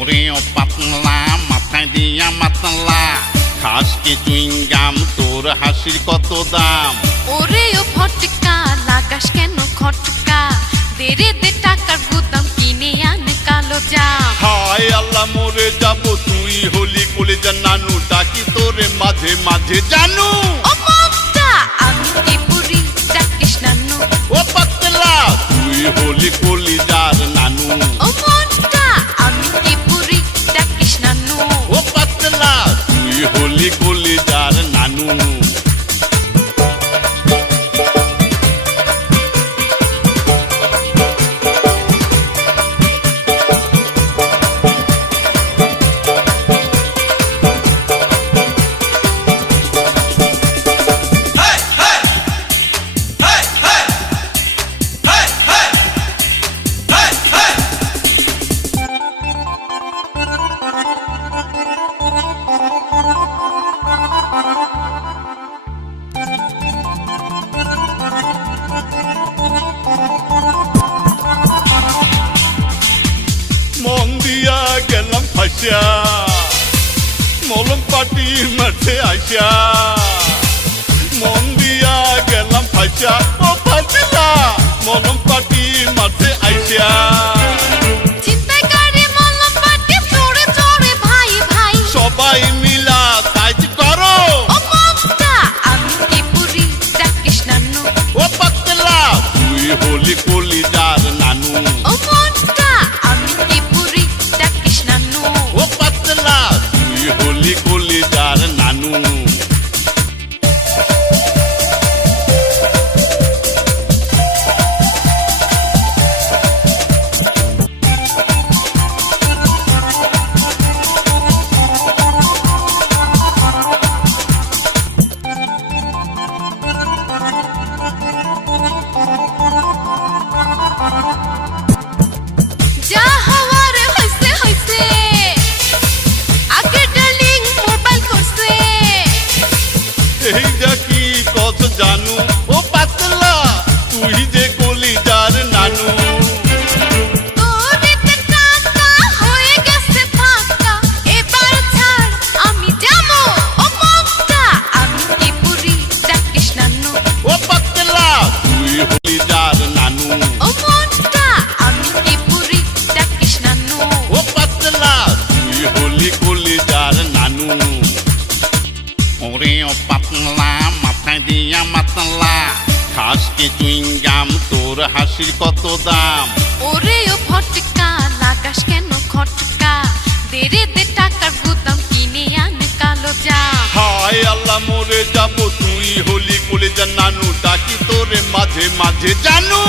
ওরে ও পাতলা মাথায় দিয়া মাতলা খাস কি চুইংগাম তোর হাসির কত দাম ওরে ও ফটকা লাগাস কেন খটকা দেরে দে টাকার গুদাম কিনে আনে কালো জাম হায় আল্লাহ মরে যাব তুই হলি কলেজা নানু ডাকি তোরে মাঝে মাঝে জানু ও মমতা আমি কি পুরি ডাকিস নানু ও পাতলা তুই হলি কলেজার নানু ও মমতা আমি কি পুরি ডাকিস নানু ও পাতলা তুই হলি কলেজার নানু গেলাম ফাঁসিয়া মলম পাটির মাঠে আইসা মন দিয়া গেলাম ফাঁসিয়া ও ফাঁসিলা মলম পাটির মাঠে আইসা চিন্তায় করে মলম পাটি চড়ে চড়ে ভাই ভাই সবাই মিলা কাজ করো ও মমতা আমি কি পুরি ডাকিস নানু ও পাতলা তুই হলি কলিজার নানু ও মমতা আমি কি পুরি ডাকিস নানু ও পাতলা তুই হলি কলিজার নানু যা হওয়ার হইছে হইছে আগে ডার্লিং মোবাইল করছে এই যা কি কত জানু ও পাতলা তুই যে কলিজার নানু তোরেতে টাকা হয়ে গেছে ফাঁকা এবার ছাড় আমি যাবো ও মমতা আমি কি পুরি ডাকিস নানু ও পাতলা তুই কলিজার নানু ও মমতা আমি কি পুরি ডাকিস নানু ও পাতলা তুই হলি কলিজার নানু ওরে ও পাতলা মাথায় দিয়া মাতলা খাস কি চুইংগাম তোর হাসির কত দাম ওরে ও ফটকা লাগাস কেন খটকা দেরে দে টাকার গুদাম কিনে আনে কালো জাম হায় আল্লাহ মরে যাব তুই হলি কলিজার নানু ডাকি তোরে মাঝে মাঝে জানু